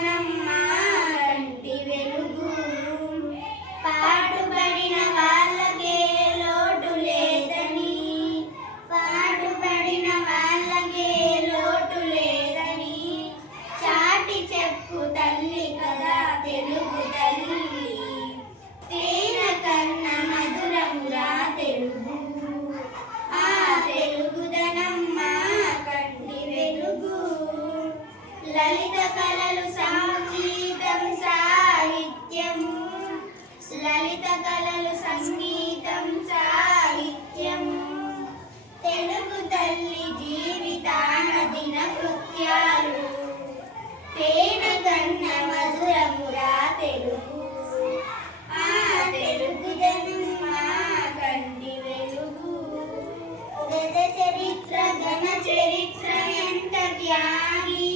తెలుగుదనమ్మ కంటి వెలుగు. పాటుపడిన వాళ్ళకే లోటు లేదని, పాటుపడిన వాళ్ళకే లోటు లేదని చాటి చెప్పు తల్లి కదా తెలుగు తల్లి. తేన కన్న మధురమురా తెలుగు, ఆ తెలుగుదనమ్మ కంటి వెలుగు. లలిత కళలు సంగీతం సాహిత్యము, లలిత కళలు సంగీతం సాహిత్యము. తెలుగు తల్లి జీవితాన దిన కృత్యాలు, తేన కన్న మధురమురా తెలుగు, ఆ తెలుగుదనమ్మ కంటి వెలుగు. గత చరిత్ర ఘన చరిత్ర ఎంత త్యాగి,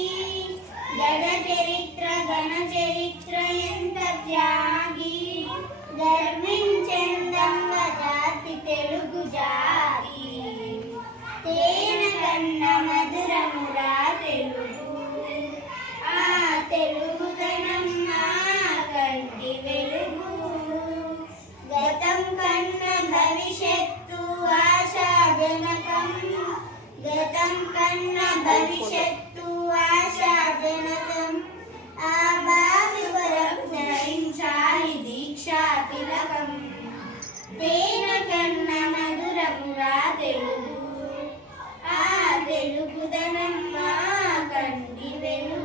గత చరిత్ర ఘన చరిత్ర ఎంత త్యాగి. గర్వించెందమ్మ జాతి తెలుగు జాతి, తేన కన్న మధురమురా తెలుగు, ఆ తెలుగుదనమ్మ కంటి వెలుగు. గతం కన్న భవిష్యత్తు ఆశాజనకం, గతం కన్న భవిష్యత్తు ఆశాజనకం. ఆ భావి వరకు ధరించాలి దీక్షా తిలకం, తేన కన్న మధురమురా తెలుగు, ఆ తెలుగుదనమ్మ కంటి వెలుగు.